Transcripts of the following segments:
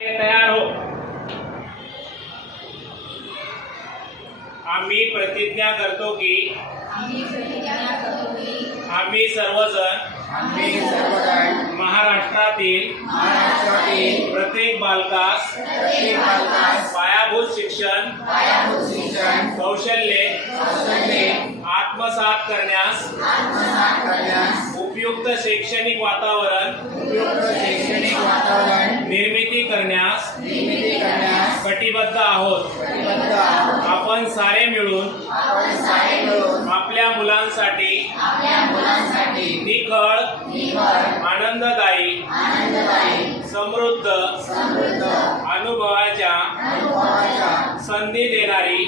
तयार हो। आम्ही प्रतिज्ञा करतो की आम्ही सर्वजण महाराष्ट्रातील प्रत्येक बालकास पायाभूत शिक्षण कौशल्ये आत्मसात करण्यास उपयुक्त शैक्षणिक वातावरण निर्मिती करण्यास कटिबद्ध आहोत। आपण सारे मिळून आपल्या मुलांसाठी निखळ आनंददायी समृद्ध अनुभवाच्या संधी देणारी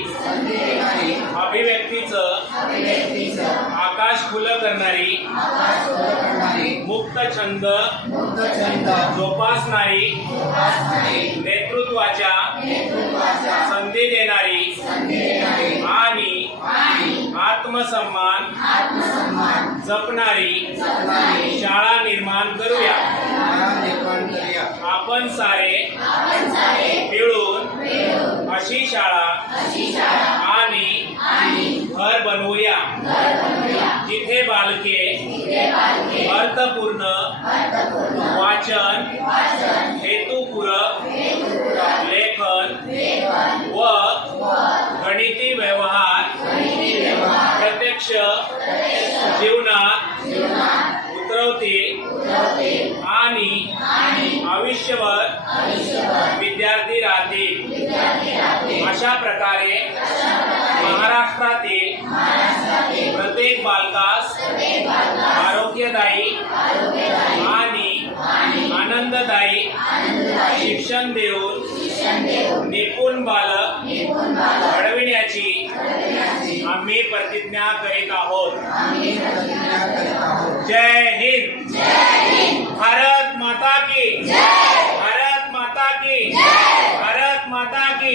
अभिव्यक्तीचं आकाश खुलं करणारी मुक्त छंद जोपासणारी नेतृत्वाच्या संधी देणारी आणि आत्मसन्मान जपणारी शाळा निर्माण करूया। आपण सारे मिळून अशी शाळा आणि घर बनवूया जिथे बालके अर्थपूर्ण वाचन हेतुपूरक लेखन व गणिती व्यवहार प्रत्यक्ष जीवनात उतरवतील आणि आयुष्यभर विद्यार्थी राहतील। अशा प्रकारे महाराष्ट्रातील प्रत्येक बालकास आरोग्यदायी आणि आनंददायी शिक्षण देऊन निपुण बालक घडविण्याची आम्ही प्रतिज्ञा करीत आहोत। जय हिंद। भारत माता की भारत माता की भारत माता की